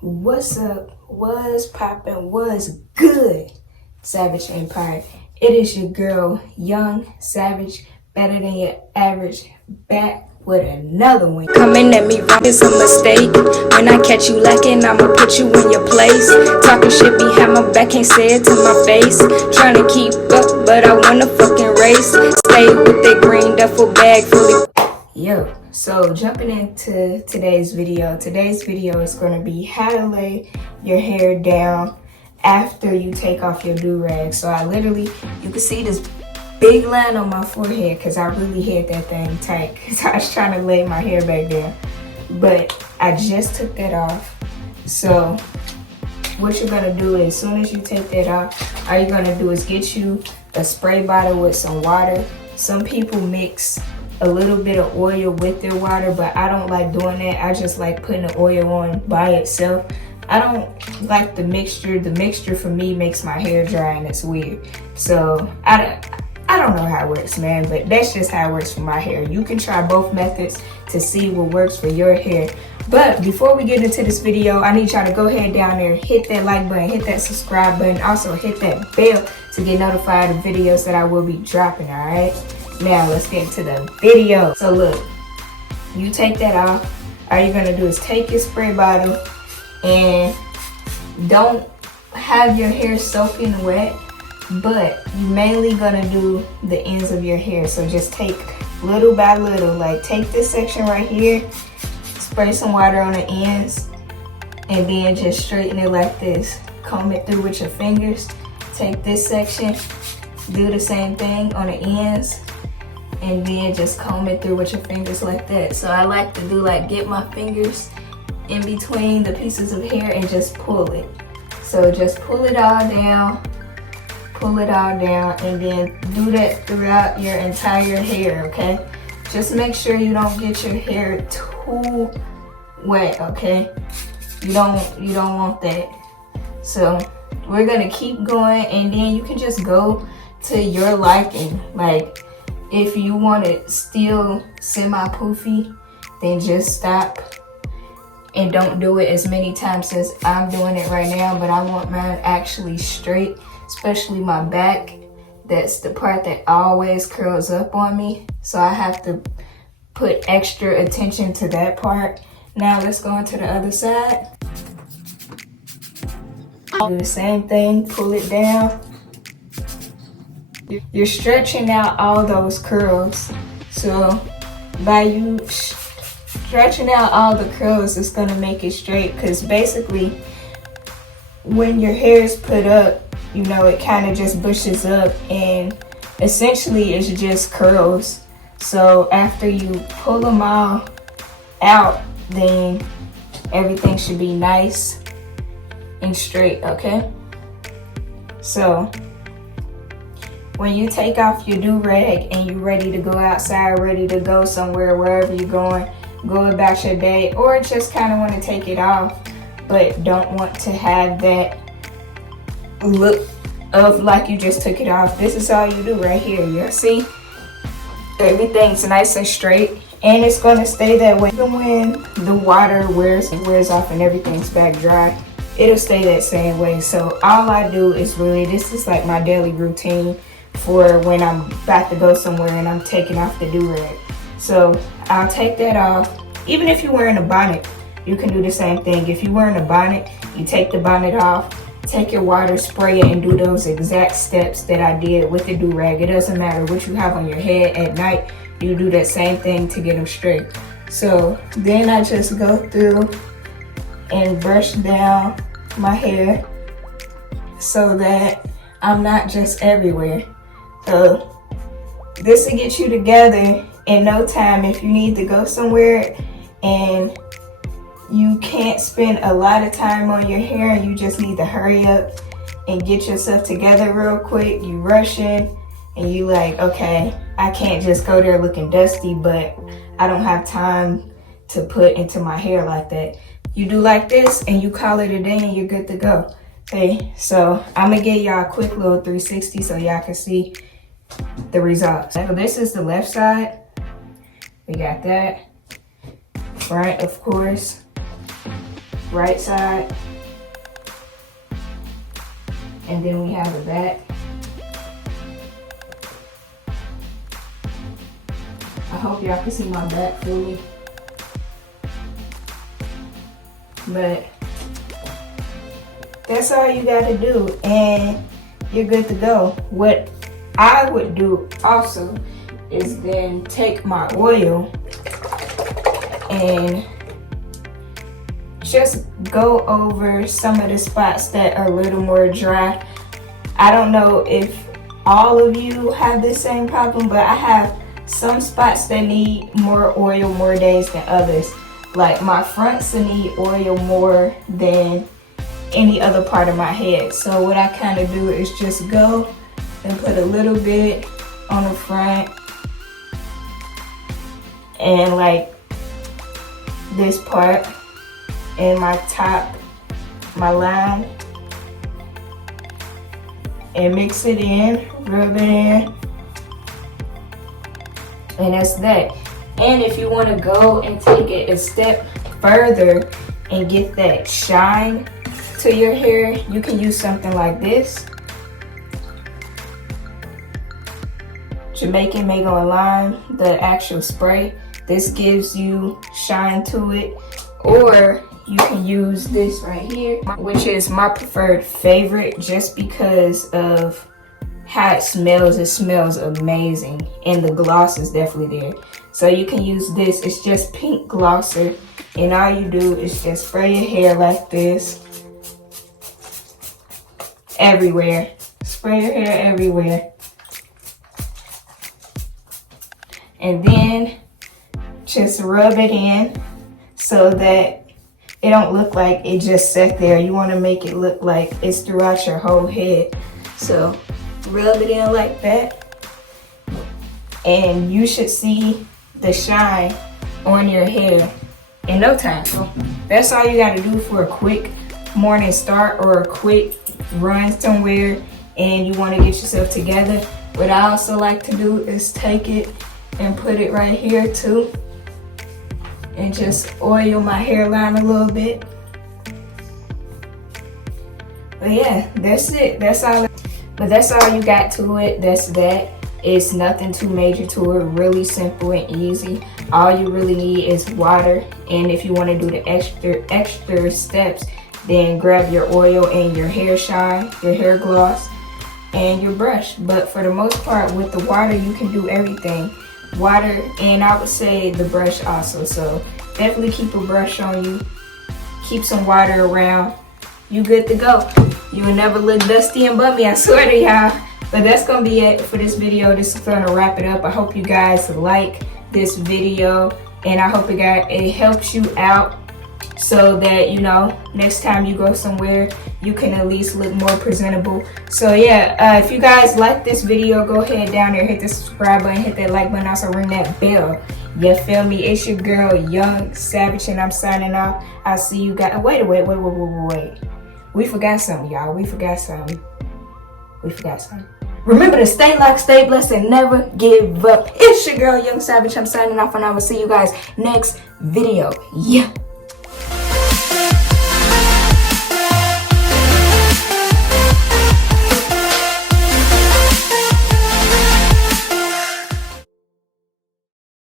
What's up? What's poppin'? What's good? Savaggee Empire. It is your girl, Young Savage, better than your average, back with another one. Coming at me wrong is a mistake. When I catch you lacking, I'ma put you in your place. Talking shit behind my back, can't say it to my face. Trying to keep up, but I wanna fucking race. Stay with that green duffel bag fully. Yo, so jumping into today's video is going to be how to lay your hair down after you take off your do-rag. So you can see this big line on my forehead because I really had that thing tight because I was trying to lay my hair back down. But I just took that off. So what you're going to do is, as soon as you take that off, all you're going to do is get you a spray bottle with some water. Some people mix a little bit of oil with their water, but I don't like doing that. I just like putting the oil on by itself. I don't like the mixture. The mixture for me makes my hair dry and it's weird. So I don't know how it works, man, but that's just how it works for my hair. You can try both methods to see what works for your hair. But before we get into this video, I need y'all to go ahead down there, hit that like button, hit that subscribe button, also hit that bell to get notified of videos that I will be dropping, all right? Now let's get into the video. So look, you take that off. All you're gonna do is take your spray bottle and don't have your hair soaking wet, but you mainly gonna do the ends of your hair. So just take little by little, like take this section right here, spray some water on the ends, and then just straighten it like this. Comb it through with your fingers. Take this section, do the same thing on the ends, and then just comb it through with your fingers like that. So I like to do get my fingers in between the pieces of hair and just pull it. So just pull it all down, and then do that throughout your entire hair, okay? Just make sure you don't get your hair too wet, okay? You don't want that. So we're gonna keep going, and then you can just go to your liking. Like, if you want it still semi-poofy, then just stop and don't do it as many times as I'm doing it right now. But I want mine actually straight, especially my back. That's the part that always curls up on me. So I have to put extra attention to that part. Now let's go into the other side. Do the same thing, pull it down. You're stretching out all those curls. So by you stretching out all the curls, it's gonna make it straight, because basically when your hair is put up, you know, it kind of just bushes up and essentially it's just curls. So after you pull them all out, then everything should be nice and straight, okay? So when you take off your do-rag and you're ready to go outside, ready to go somewhere, wherever you're going, go about your day, or just kind of want to take it off, but don't want to have that look of like you just took it off, this is all you do right here. You see? Everything's nice and straight, and it's going to stay that way. Even when the water wears off and everything's back dry, it'll stay that same way. So all I do is this is like my daily routine for when I'm about to go somewhere and I'm taking off the do-rag. So I'll take that off. Even if you're wearing a bonnet, you can do the same thing. If you're wearing a bonnet, you take the bonnet off, take your water, spray it, and do those exact steps that I did with the do-rag. It doesn't matter what you have on your head at night, you do that same thing to get them straight. So then I just go through and brush down my hair so that I'm not just everywhere. So this will get you together in no time. If you need to go somewhere and you can't spend a lot of time on your hair and you just need to hurry up and get yourself together real quick, you rushing and you like, okay, I can't just go there looking dusty, but I don't have time to put into my hair like that. You do like this and you call it a day and you're good to go. Okay, so I'm gonna give y'all a quick little 360 so y'all can see the results. So this is the left side. We got that. Front, of course. right side. And then we have the back. I hope y'all can see my back fully. But that's all you gotta do and you're good to go. What I would do also is then take my oil and just go over some of the spots that are a little more dry. I don't know if all of you have the same problem, but I have some spots that need more oil more days than others. Like my fronts need oil more than any other part of my head. So what I kind of do is just go and put a little bit on the front and like this part and my top, my line, and mix it in, rub it in, and that's that. And if you want to go and take it a step further and get that shine to your hair, you can use something like this. Jamaican Mango and Lime, the actual spray. This gives you shine to it. Or you can use this right here, which is my preferred favorite just because of how it smells. It smells amazing and the gloss is definitely there. So you can use this. It's just pink glosser and all you do is just spray your hair like this everywhere. Spray your hair everywhere. And then just rub it in so that it don't look like it just sat there. You want to make it look like it's throughout your whole head. So rub it in like that and you should see the shine on your hair in no time. So that's all you got to do for a quick morning start or a quick run somewhere and you want to get yourself together. What I also like to do is take it and put it right here too and just oil my hairline a little bit. But yeah, that's it. That's all. But that's all you got to it. That's that. It's nothing too major to it. Really simple and easy. All you really need is water. And if you want to do the extra steps, then grab your oil and your hair shine, your hair gloss, and your brush. But for the most part, with the water, you can do everything. Water, and I would say the brush also. So definitely keep a brush on you. Keep some water around. You good to go. You will never look dusty and bummy, I swear to y'all. But that's gonna be it for this video. This is gonna wrap it up. I hope you guys like this video and I hope it helps you out so that, you know, next time you go somewhere, you can at least look more presentable. So yeah, if you guys like this video, go ahead down there, hit the subscribe button, hit that like button, also ring that bell. You feel me? It's your girl, Young Savage, and I'm signing off. I'll see you guys. Wait. We forgot something, y'all. We forgot something. Remember to stay locked, stay blessed, and never give up. It's your girl, Young Savage. I'm signing off, and I will see you guys next video. Yeah.